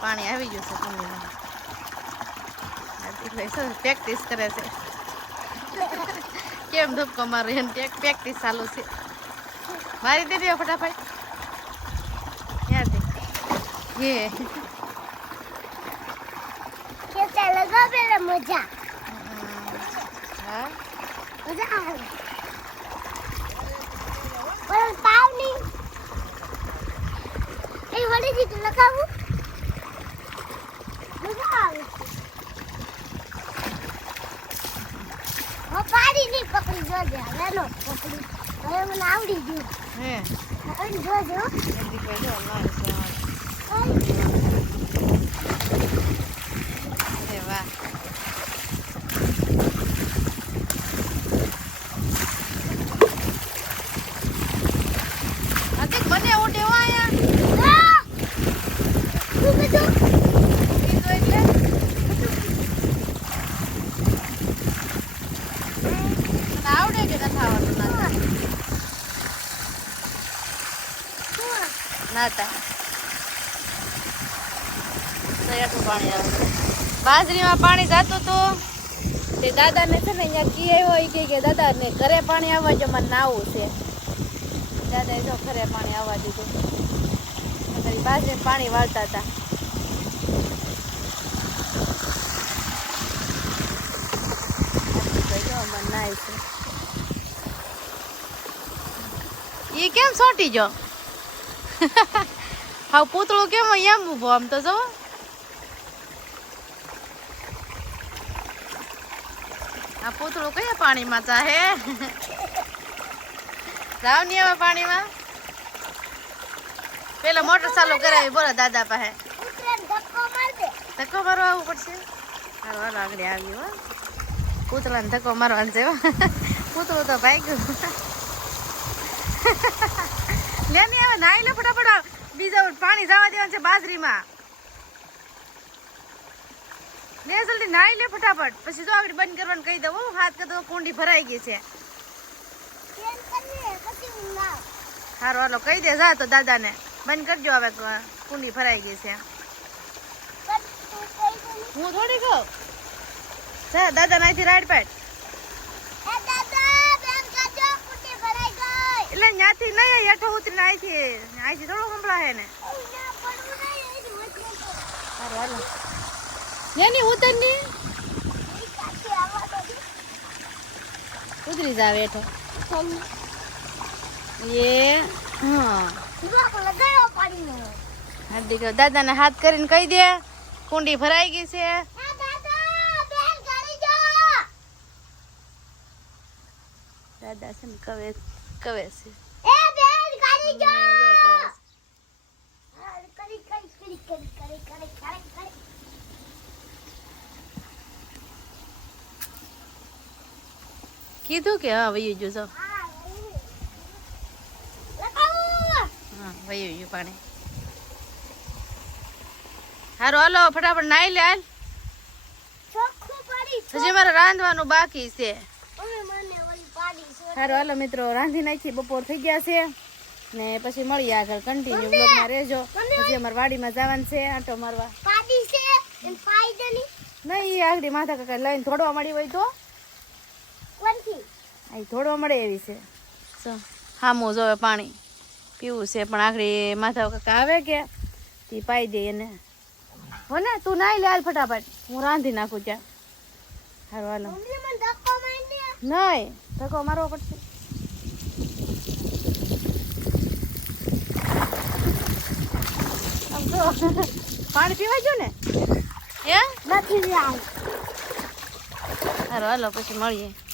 પાણી આવી જશે કુંડીમાં પ્રેક્ટિસ કરે છે કેમ ધૂપકો મારું એને પ્રેક્ટિસ ચાલુ છે મારી દેજો ફટાફટ ક્યાં દે મજા હા મજા આવે જીત લગાવું મજા આવે પાડી નહીં પકડી જોજે હવે નો પકડી. હવે મને આવડી ગયું. હે? હવે જોજો હાર્દિકભાઈ જો મારે છે અરે વાહ હાર્દિક મને ઉડે હો અહીંયા આ! શું બધું કીધું એટલે તને આવડે કે નથી આવડતું નાતા નાતા તો એટલું પાણી આવે બાજરીમાં પાણી જતું હતું. તે દાદાને છે ને અહીંયા કી આવ્યો એ કહે કે દાદાને ઘરે પાણી આવવા જો મને નાવું છે. દાદાએ જો ઘરે પાણી આવવા દીધું. નકર ઈ બાજરીમાં પાણી વાળતા હતા. તો જો મને નાય છે. ઈ કેમ સોટી જો હા પૂતળું કેમ એમ ઊભો આમ તો જો આ પૂતળું કયા પાણીમાં ચાહે જાવ નહીં હવે પાણીમાં પેલા મોટર ચાલુ કરાવી, બોલો દાદા પાસે. ધક્કો મારવા આવવું પડશે. હાલો હાલો, આગળ આવ્યું હો. પૂતળાને ધક્કો મારવાનો હો. પૂતળું તો ભાગ્યું લે ની હવે નાઈ લે ફટાફટ બીજા પાણી જવા દેવાનું છે બાજરીમાં. ને જલ્દી નાઈ લે ફટાફટ. પછી જો આગળ બંધ કરવાનું કહી દઉં હો. હાથ કરતો કુંડી ભરાઈ ગઈ છે. સારું હાલો કહી દે જા તો દાદાને. બંધ કરજો હવે કુંડી ભરાઈ ગઈ છે. હું થોડી કહું દાદા નાઈથી રાઈડ પાડ. એટલે ત્યાંથી નહીં હેઠો ઉતરીને અહીંથી અહીંથી થોડો સંભળાય ને એની ઉતરની. ઉતરી જાવ હેઠો. એ, હા. દીકરો, દાદાને હાથ કરીને કહી દે, કુંડી ભરાઈ ગઈ છે. દાદા છે ને, કહે કવે છે એ બેન કરી જો! કરી કરી કરી કરી કરી કરી કરી કરી. કીધું કે હા વયું જો જો. હા. વયું ગયું. પાણી. હારું હાલો ફટાફટ નાઈ લે હાલ. હજી મારે રાંધવાનું બાકી છે અમે મને ઓલી પાડી છે સારું હાલો મિત્રો રાંધી નાખી બપોર થઈ ગયા છે. ને પછી મળીએ આગળ કન્ટિન્યુ બ્લોગમાં રહેજો. પછી અમારે વાડીમાં જવાનું છે આંટો મારવા. નહીં. આગળ માથા કાકા લઈને થોડવા મળી હોય તો? અહીં થોડવા મળે એવી છે. હામો જોવે પાણી પીવું છે પણ આગળ માથા કાકા આવે કે તે પાઈ દે એને. હો ને તું નાઈ લે હાલ ફટાફટ. હું રાંધી નાખું ત્યાં. સારું હાલો. નહીં. ધક્કો મારવો પડશે. પાણી પીવા જો ને? હે? નથી હાલો પછી મળીએ.